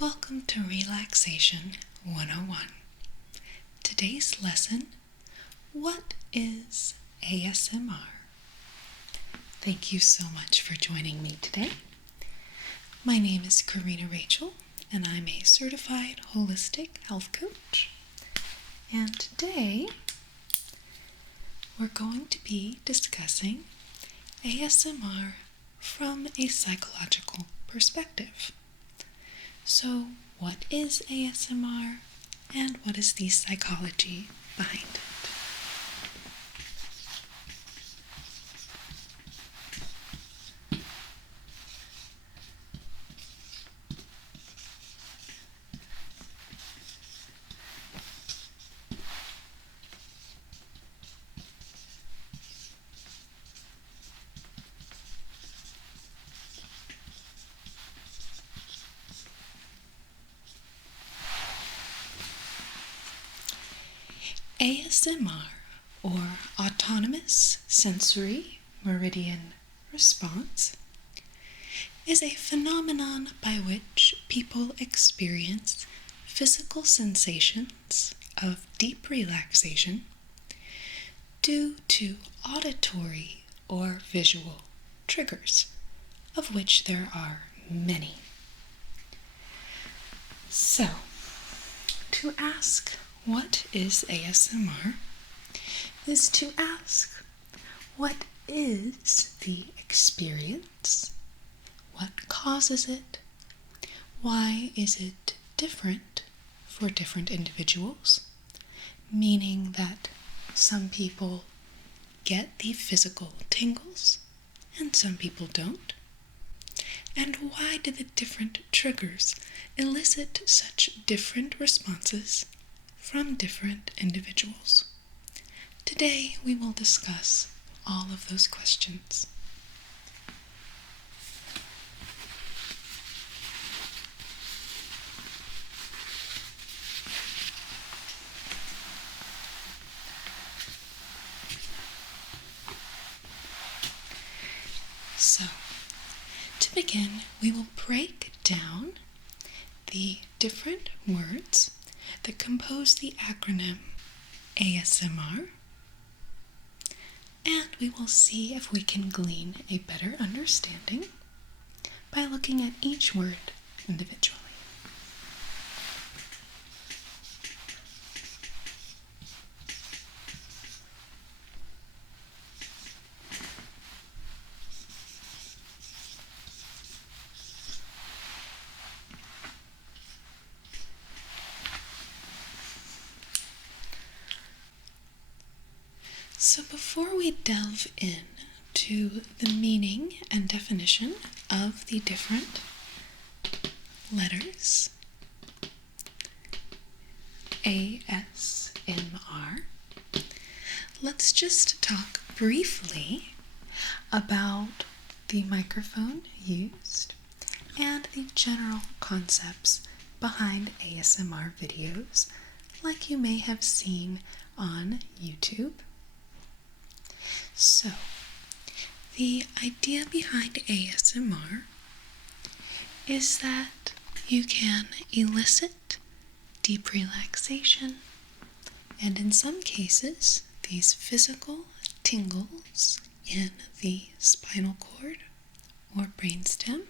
Welcome to Relaxation 101. Today's lesson, what is ASMR? Thank you so much for joining me today. My name is Corrina Rachel, and I'm a certified holistic health coach. And today, we're going to be discussing ASMR from a psychological perspective. So, what is ASMR and what is the psychology behind it? ASMR, or Autonomous Sensory Meridian Response, is a phenomenon by which people experience physical sensations of deep relaxation due to auditory or visual triggers, of which there are many. So, to ask what is ASMR is to ask, what is the experience? What causes it? Why is it different for different individuals? Meaning that some people get the physical tingles and some people don't. And why do the different triggers elicit such different responses from different individuals? Today we will discuss all of those questions. So, to begin, we will break down the different words that compose the acronym ASMR, and we will see if we can glean a better understanding by looking at each word individually. So before we delve in to the meaning and definition of the different letters ASMR, let's just talk briefly about the microphone used and the general concepts behind ASMR videos, like you may have seen on YouTube. So, the idea behind ASMR is that you can elicit deep relaxation and, in some cases, these physical tingles in the spinal cord or brainstem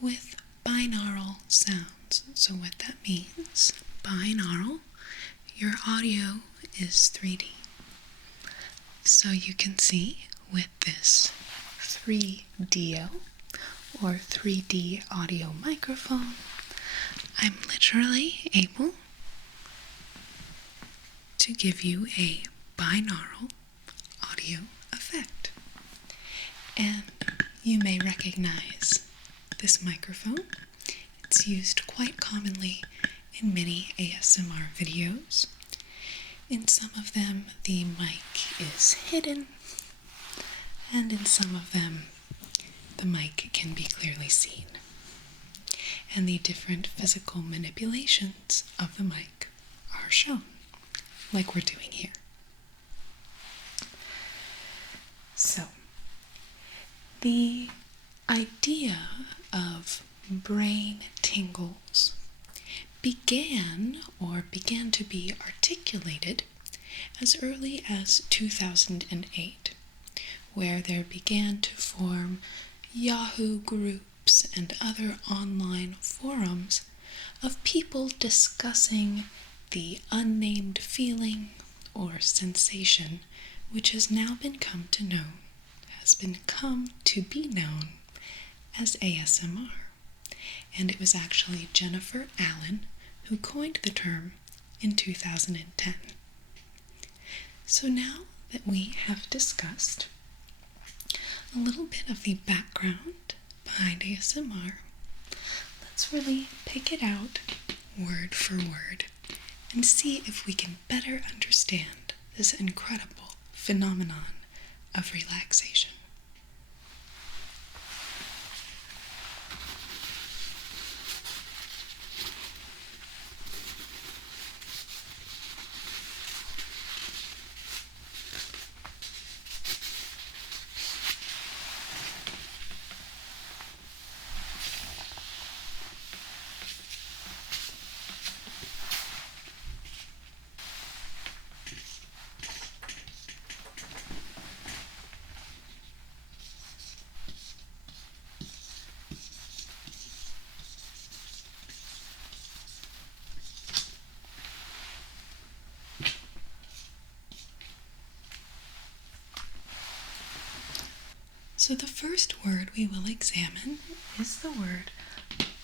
with binaural sounds. So what that means, binaural, your audio is 3D. So you can see with this 3DO or 3D audio microphone, I'm literally able to give you a binaural audio effect. And you may recognize this microphone. It's used quite commonly in many ASMR videos. In some of them, the mic is hidden, and in some of them, the mic can be clearly seen. And the different physical manipulations of the mic are shown, like we're doing here. So, the idea of brain tingling tingles began to be articulated as early as 2008, where there began to form Yahoo groups and other online forums of people discussing the unnamed feeling or sensation which has now come to be known as ASMR. And it was actually Jennifer Allen who coined the term in 2010. So now that we have discussed a little bit of the background behind ASMR, let's really pick it out word for word and see if we can better understand this incredible phenomenon of relaxation. So the first word we will examine is the word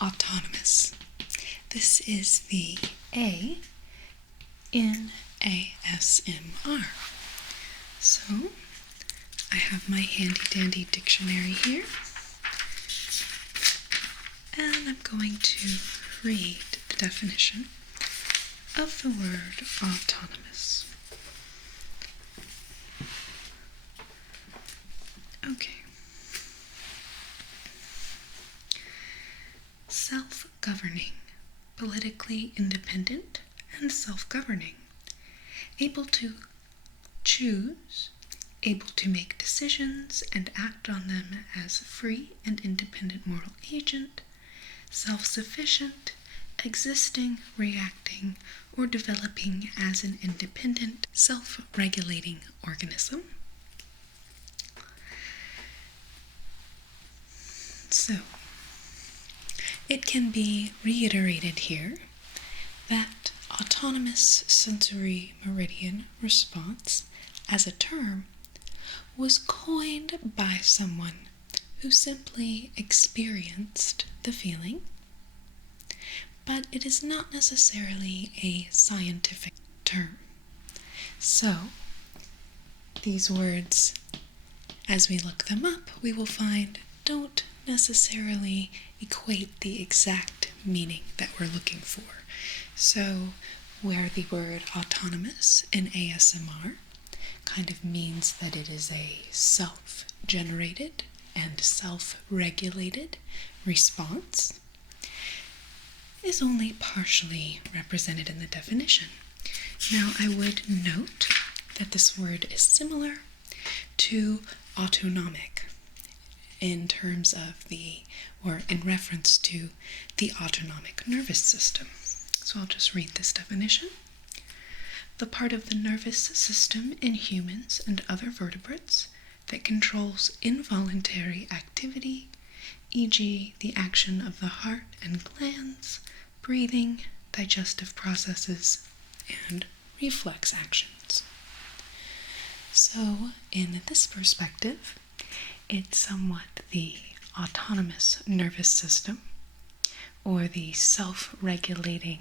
autonomous. This is the A in ASMR. So I have my handy dandy dictionary here, and I'm going to read the definition of the word autonomous. Okay. Self-governing, politically independent and self-governing, able to choose, able to make decisions and act on them as a free and independent moral agent, self-sufficient, existing, reacting, or developing as an independent, self-regulating organism. So, it can be reiterated here that autonomous sensory meridian response as a term was coined by someone who simply experienced the feeling, but it is not necessarily a scientific term. So, these words, as we look them up, we will find don't necessarily equate the exact meaning that we're looking for. So, where the word autonomous in ASMR kind of means that it is a self-generated and self-regulated response, is only partially represented in the definition. Now, I would note that this word is similar to autonomic in terms of in reference to the autonomic nervous system. So I'll just read this definition. The part of the nervous system in humans and other vertebrates that controls involuntary activity, e.g., the action of the heart and glands, breathing, digestive processes, and reflex actions. So, in this perspective, it's somewhat the autonomous nervous system, or the self-regulating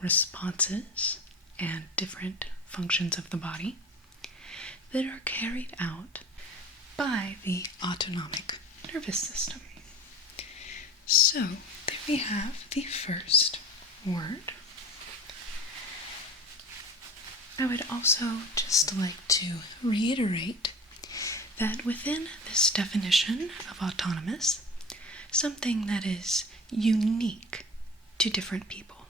responses and different functions of the body that are carried out by the autonomic nervous system. So, there we have the first word. I would also just like to reiterate that within this definition of autonomous, something that is unique to different people.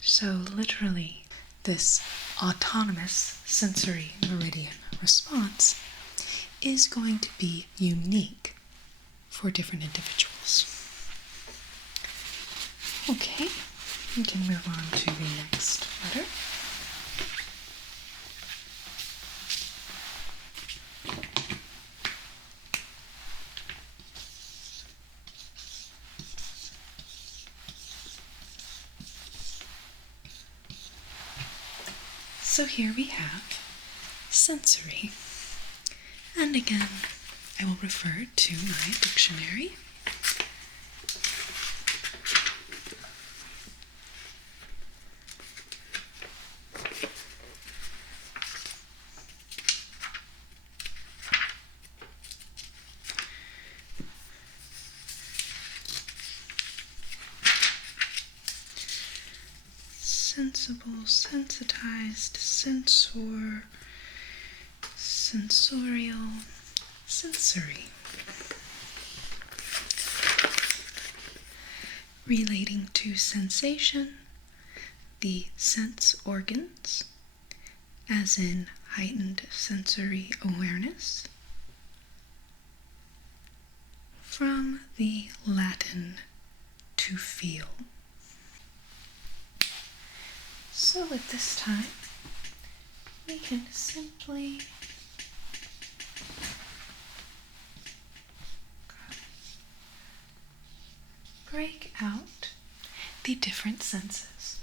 So literally, this autonomous sensory meridian response is going to be unique for different individuals. Okay, we can move on to the next letter. So here we have sensory. And again, I will refer to my dictionary. Sensible, sensitized, sensor, sensorial, sensory. Relating to sensation, the sense organs, as in heightened sensory awareness. From the Latin, to feel. So at this time, we can simply break out the different senses.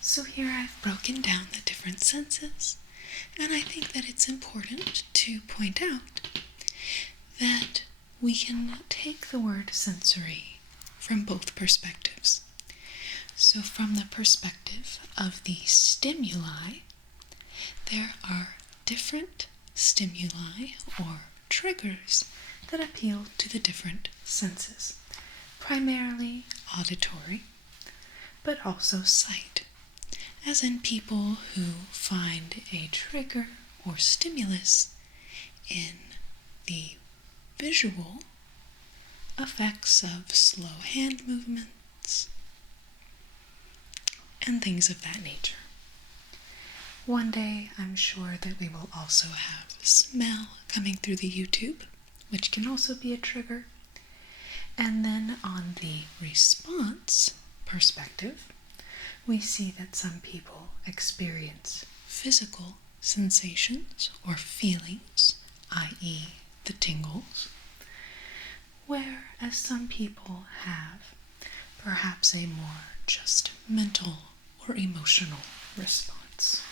So here I've broken down the different senses, and I think that it's important to point out that we can take the word sensory from both perspectives. So from the perspective of the stimuli, there are different stimuli or triggers that appeal to the different senses, primarily auditory, but also sight, as in people who find a trigger or stimulus in the visual effects of slow hand movements and things of that nature. One day, I'm sure that we will also have smell coming through the YouTube, which can also be a trigger. And then on the response perspective, we see that some people experience physical sensations or feelings, i.e. the tingles, whereas some people have perhaps a more just mental or emotional response.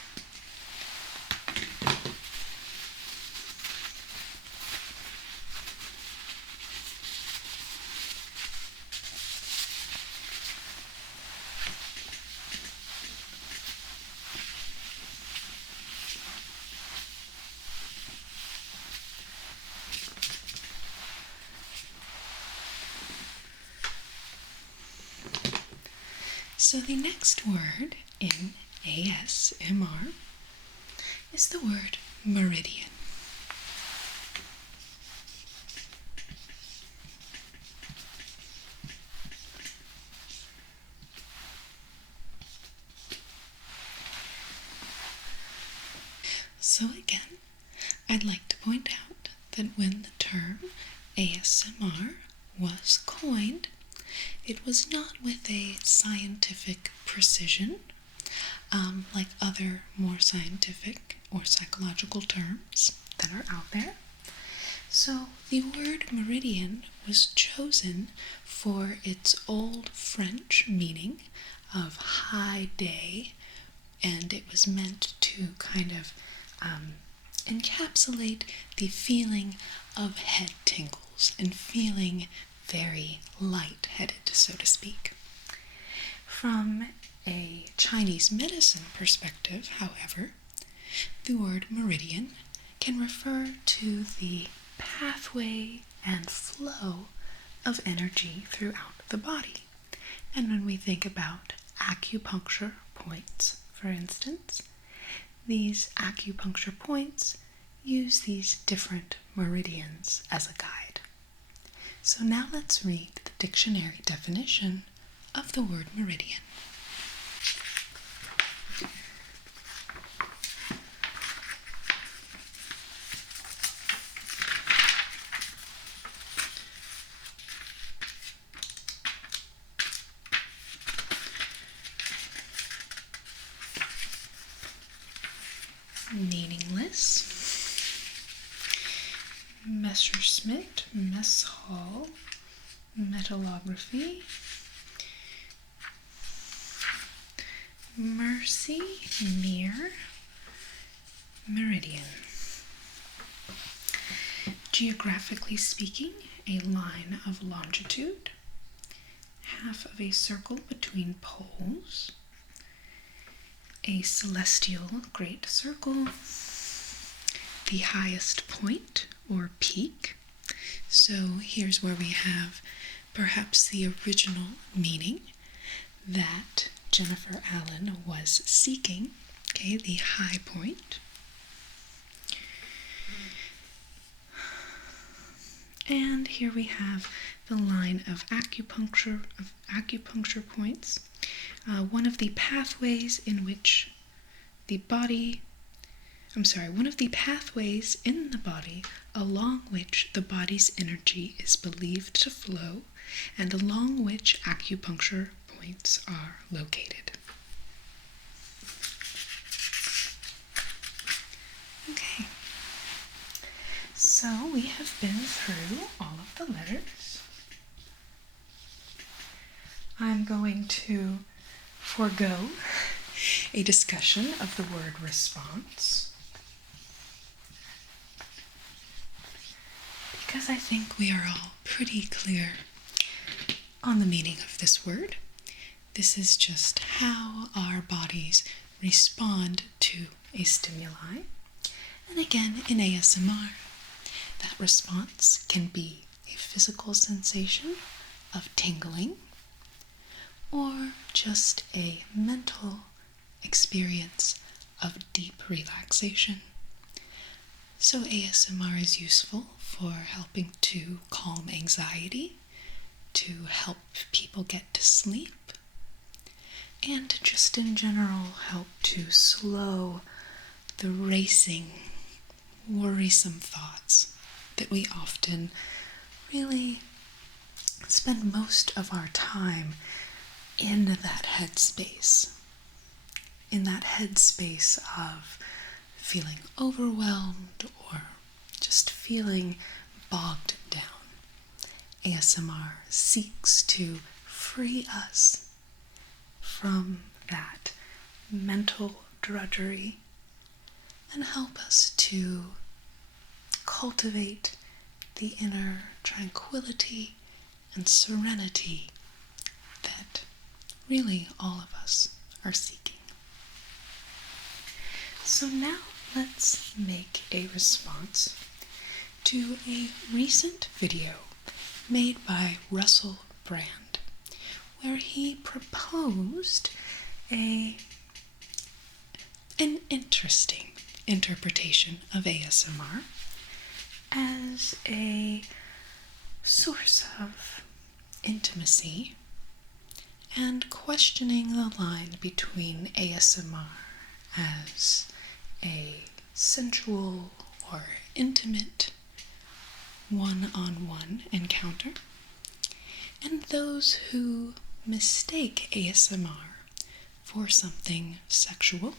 So the next word in ASMR is the word meridian. So again, I'd like to point out that when the term ASMR was coined, it was not with a scientific precision, like other more scientific or psychological terms that are out there. So the word meridian was chosen for its old French meaning of high day, and it was meant to kind of encapsulate the feeling of head tingles and feeling very light-headed, so to speak. From a Chinese medicine perspective, however, the word meridian can refer to the pathway and flow of energy throughout the body, And when we think about acupuncture points, for instance, these acupuncture points use these different meridians as a guide. So now let's read the dictionary definition of the word meridian. Meaningless, Messerschmitt, mess hall, metallography, mercy, mirror, meridian. Geographically speaking, a line of longitude, half of a circle between poles, a celestial great circle, the highest point or peak. So here's where we have perhaps the original meaning that Jennifer Allen was seeking, okay, the high point. And here we have the line of acupuncture points. One of the pathways in the body along which the body's energy is believed to flow and along which acupuncture points are located. Okay, so we have been through all of the letters. I'm going to forego a discussion of the word response because I think we are all pretty clear on the meaning of this word. This is just how our bodies respond to a stimuli. And again, in ASMR, that response can be a physical sensation of tingling, or just a mental experience of deep relaxation. So ASMR is useful for helping to calm anxiety, to help people get to sleep, and to just in general help to slow the racing, worrisome thoughts that we often really spend most of our time in that headspace of feeling overwhelmed or just feeling bogged down. ASMR seeks to free us from that mental drudgery and help us to cultivate the inner tranquility and serenity that really all of us are seeking. So now let's make a response to a recent video made by Russell Brand, where he proposed an interesting interpretation of ASMR as a source of intimacy and questioning the line between ASMR as a sensual or intimate one-on-one encounter and those who mistake ASMR for something sexual.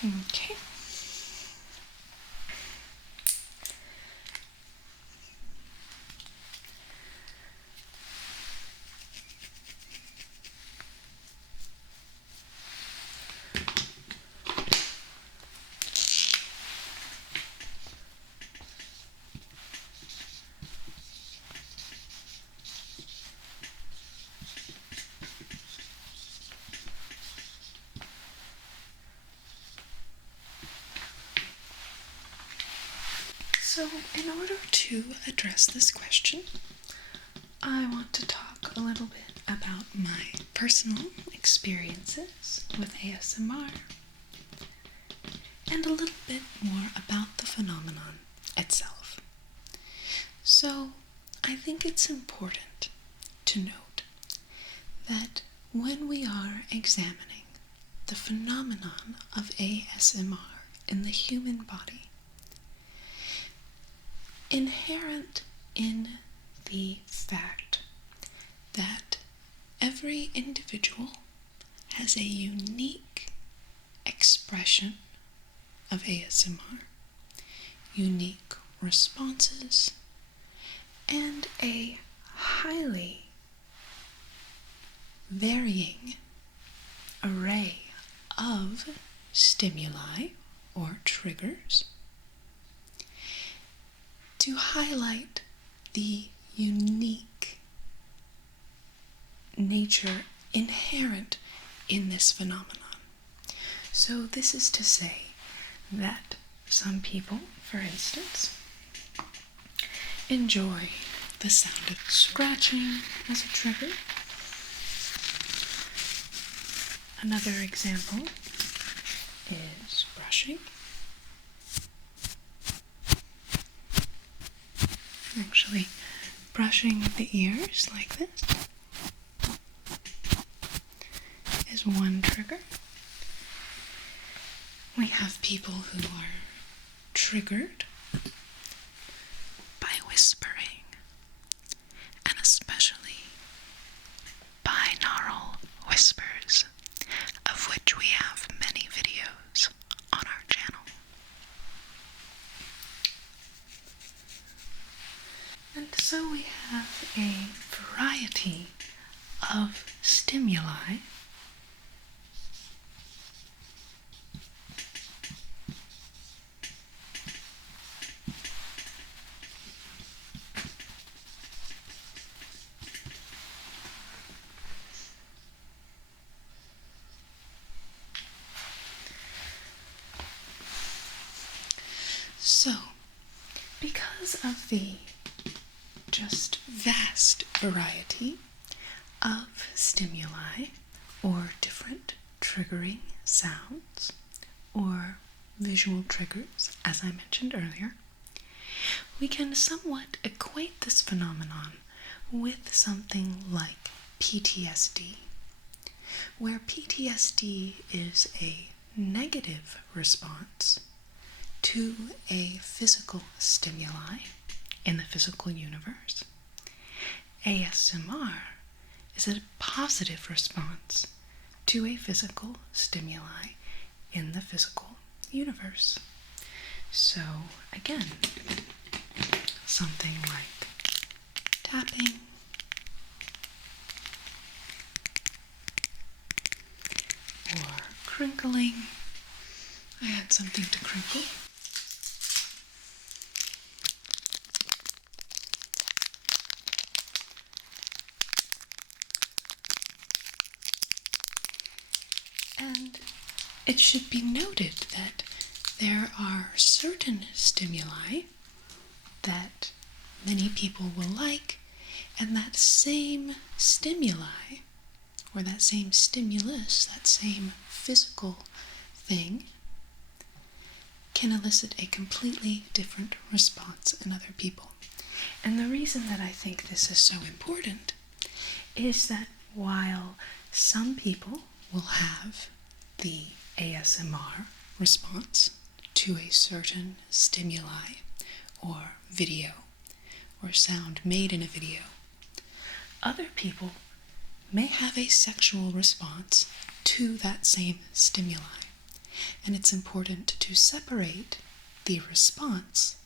Okay. So, in order to address this question, I want to talk a little bit about my personal experiences with ASMR and a little bit more about the phenomenon itself. So, I think it's important to note that when we are examining the phenomenon of ASMR in the human body, inherent in the fact that every individual has a unique expression of ASMR, unique responses, and a highly varying array of stimuli or triggers to highlight the unique nature inherent in this phenomenon. So this is to say that some people, for instance, enjoy the sound of scratching as a trigger. Another example is brushing. Actually, brushing the ears like this is one trigger. We have people who are triggered by whispering, and especially binaural whispers, of which we have many videos on our channel. And so we have a variety of stimuli So, because of the just vast variety of stimuli or different triggering sounds or visual triggers, as I mentioned earlier, we can somewhat equate this phenomenon with something like PTSD, where PTSD is a negative response to a physical stimuli in the physical universe. ASMR is a positive response to a physical stimuli in the physical universe. So, again, something like tapping, or crinkling. I had something to crinkle. And it should be noted that there are certain stimuli that many people will like, and that same stimuli, or that same stimulus, that same physical thing, can elicit a completely different response in other people. And the reason that I think this is so important is that while some people will have the ASMR response to a certain stimuli or video or sound made in a video, other people may have a sexual response to that same stimuli. And it's important to separate the response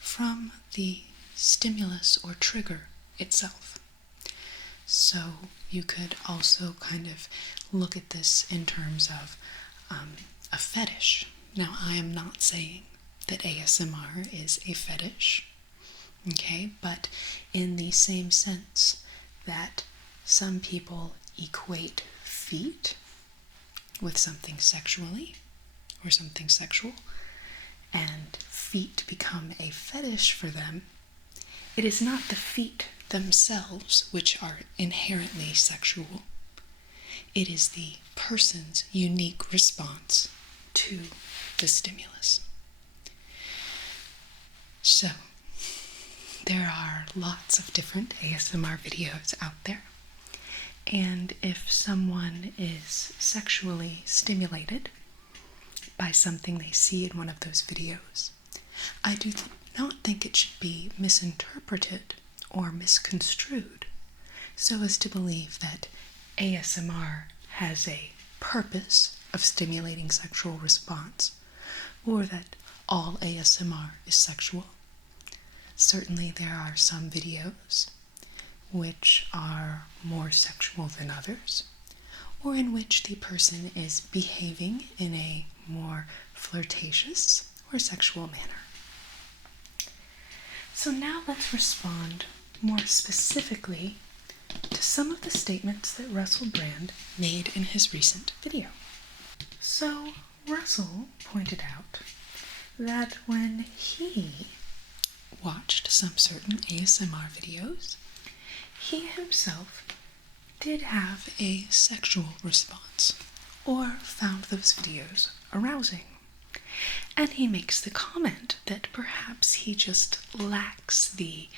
from the stimulus or trigger itself. So you could also kind of look at this in terms of a fetish. Now, I am not saying that ASMR is a fetish, okay? But in the same sense that some people equate feet with something sexually or something sexual, and feet become a fetish for them, it is not the feet themselves which are inherently sexual. It is the person's unique response to the stimulus. So, there are lots of different ASMR videos out there, and if someone is sexually stimulated by something they see in one of those videos, I do not think it should be misinterpreted or misconstrued so as to believe that ASMR has a purpose of stimulating sexual response, or that all ASMR is sexual. Certainly there are some videos which are more sexual than others, or in which the person is behaving in a more flirtatious or sexual manner. So now let's respond more specifically to some of the statements that Russell Brand made in his recent video. So Russell pointed out that when he watched some certain ASMR videos, he himself did have a sexual response, or found those videos arousing. And he makes the comment that perhaps he just lacks the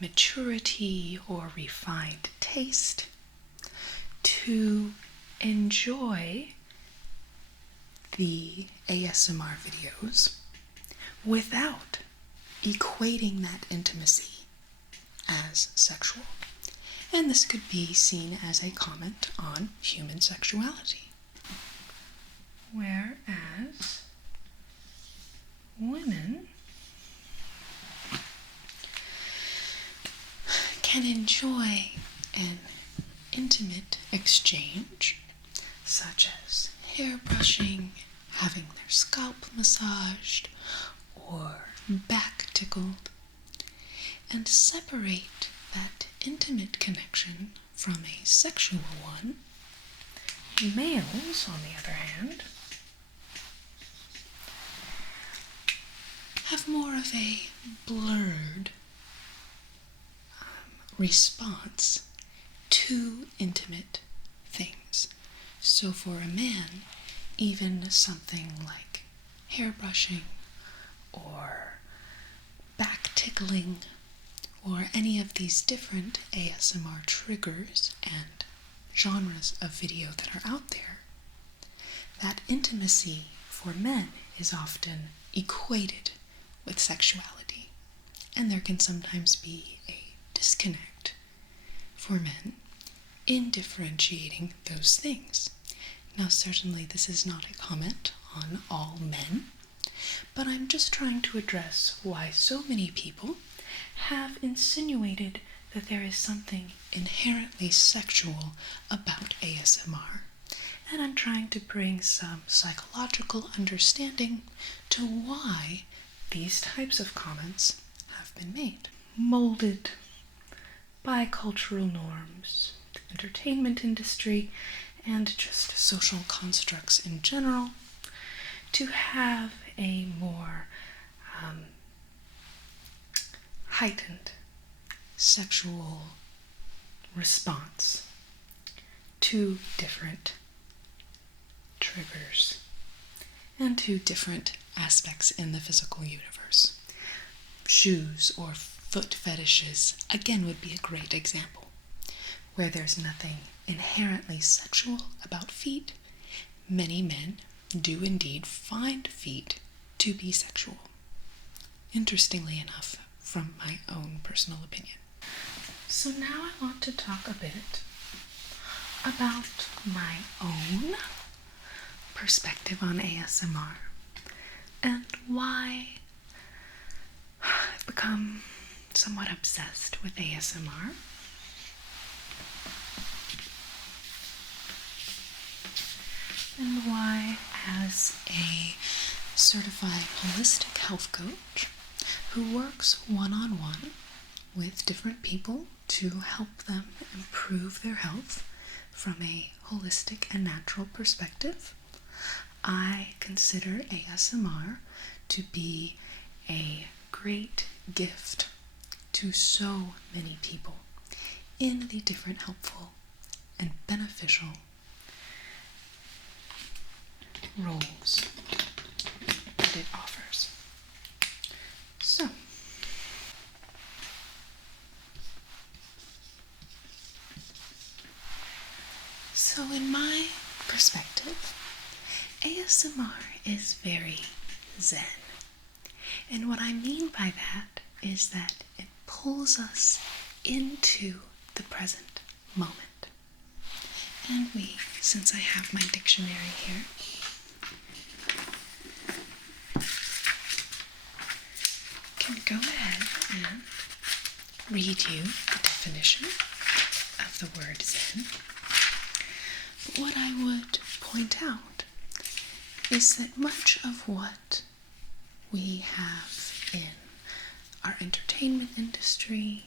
maturity or refined taste to enjoy the ASMR videos without equating that intimacy as sexual. And this could be seen as a comment on human sexuality. Whereas women can enjoy an intimate exchange, such as hair brushing, having their scalp massaged, or back tickled, and separate that intimate connection from a sexual one. Males, on the other hand, have more of a blurred response to intimate things. So for a man, even something like hair brushing or back tickling or any of these different ASMR triggers and genres of video that are out there, that intimacy for men is often equated with sexuality, and there can sometimes be a disconnect for men in differentiating those things. Now, certainly this is not a comment on all men, but I'm just trying to address why so many people have insinuated that there is something inherently sexual about ASMR, and I'm trying to bring some psychological understanding to why these types of comments have been made. Molded by cultural norms, the entertainment industry, and just social constructs in general, to have a more heightened sexual response to different triggers and to different aspects in the physical universe. Shoes or foot fetishes, again, would be a great example, where there's nothing inherently sexual about feet. Many men do indeed find feet to be sexual. Interestingly enough, from my own personal opinion. So now I want to talk a bit about my own perspective on ASMR and why I've become somewhat obsessed with ASMR. And why, as a certified holistic health coach who works one-on-one with different people to help them improve their health from a holistic and natural perspective, I consider ASMR to be a great gift to so many people in the different helpful and beneficial roles that it offers. So in my perspective, ASMR is very zen. And what I mean by that is that it pulls us into the present moment. And since I have my dictionary here, can go ahead and read you the definition of the word zen. But what I would point out is that much of what we have in our entertainment industry,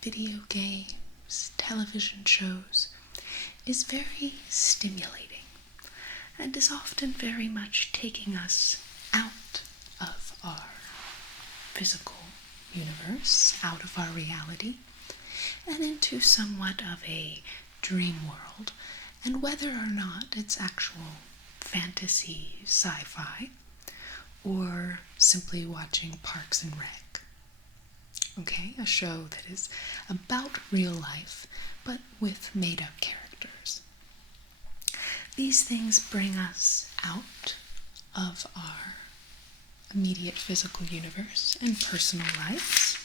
video games, television shows, is very stimulating and is often very much taking us out of our physical universe, out of our reality, and into somewhat of a dream world. And whether or not it's actual fantasy sci-fi or simply watching Parks and Rec, okay, a show that is about real life but with made-up characters. These things bring us out of our immediate physical universe and personal lives,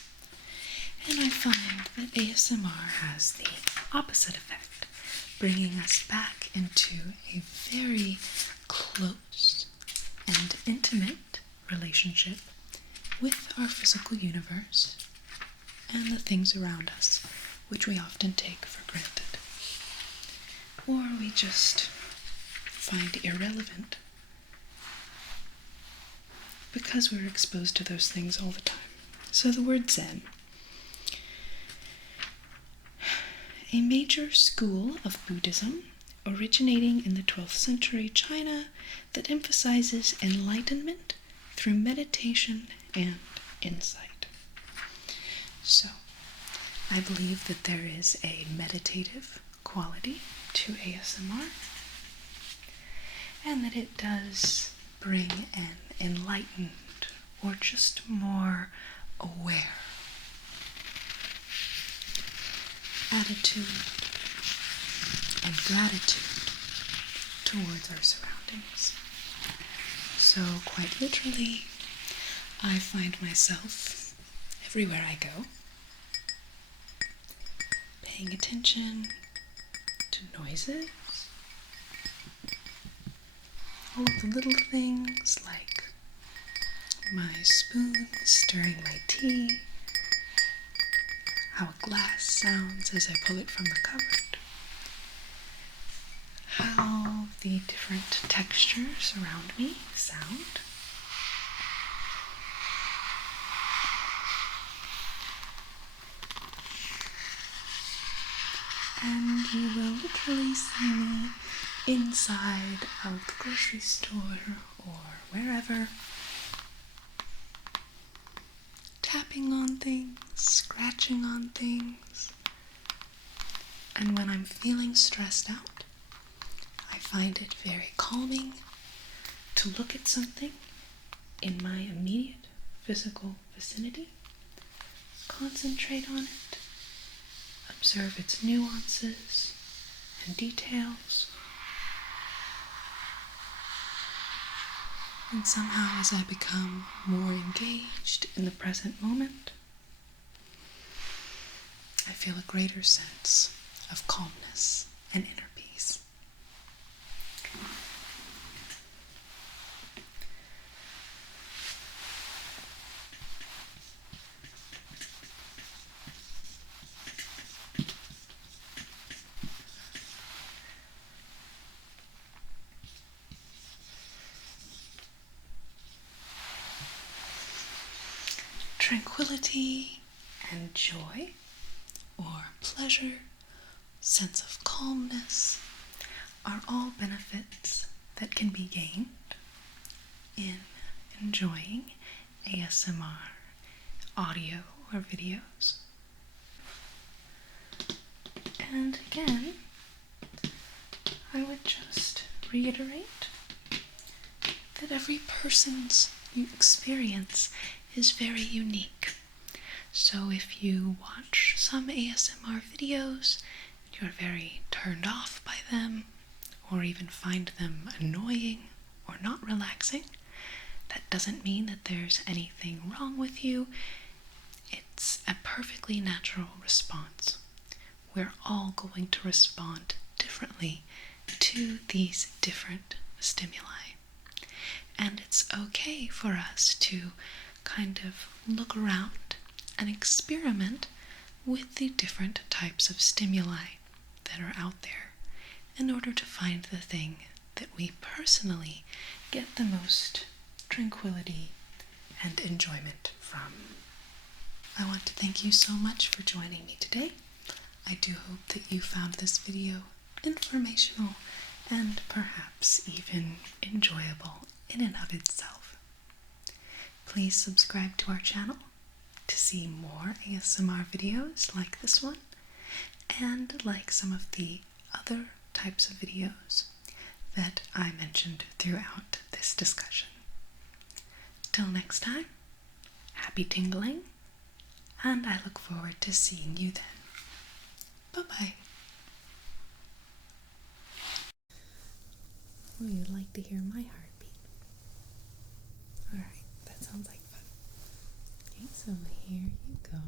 and I find that ASMR has the opposite effect, bringing us back into a very close and intimate relationship with our physical universe and the things around us, which we often take for granted, or we just find irrelevant because we're exposed to those things all the time. So the word Zen. A major school of Buddhism originating in the 12th century China that emphasizes enlightenment through meditation and insight. So, I believe that there is a meditative quality to ASMR, and that it does bring an enlightened or just more aware attitude and gratitude towards our surroundings. So quite literally, I find myself everywhere I go paying attention to noises, all of the little things like my spoon stirring my tea, how a glass sounds as I pull it from the cupboard, how the different textures around me sound, and you will literally see me inside of the grocery store or wherever, tapping on things, scratching on things. And when I'm feeling stressed out, I find it very calming to look at something in my immediate physical vicinity, concentrate on it, observe its nuances and details, and somehow as I become more engaged in the present moment, I feel a greater sense of calmness and inner peace. Tranquility and joy, or pleasure, sense of calmness, are all benefits that can be gained in enjoying ASMR audio or videos. And again, I would just reiterate that every person's experience is very unique. So if you watch some ASMR videos, you're very turned off by them, or even find them annoying or not relaxing, that doesn't mean that there's anything wrong with you. It's a perfectly natural response. We're all going to respond differently to these different stimuli. And it's okay for us to kind of look around and experiment with the different types of stimuli that are out there in order to find the thing that we personally get the most tranquility and enjoyment from. I want to thank you so much for joining me today. I do hope that you found this video informational and perhaps even enjoyable in and of itself. Please subscribe to our channel to see more ASMR videos like this one and like some of the other types of videos that I mentioned throughout this discussion. Till next time, happy tingling, and I look forward to seeing you then. Bye-bye. Oh, you'd like to hear my heartbeat. Alright, that sounds like fun. Okay, so here you go.